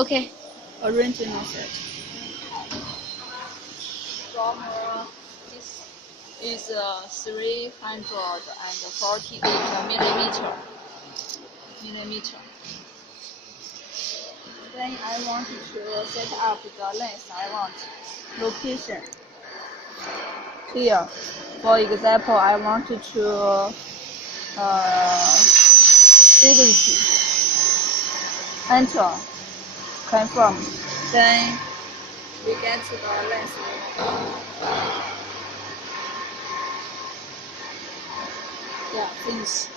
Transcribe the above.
Okay, original set. From this is 348 millimeter. Then I want to set up the length I want. Location. Here, for example, I want to security. Enter. Confirm. Then we get the length. Yeah, finish.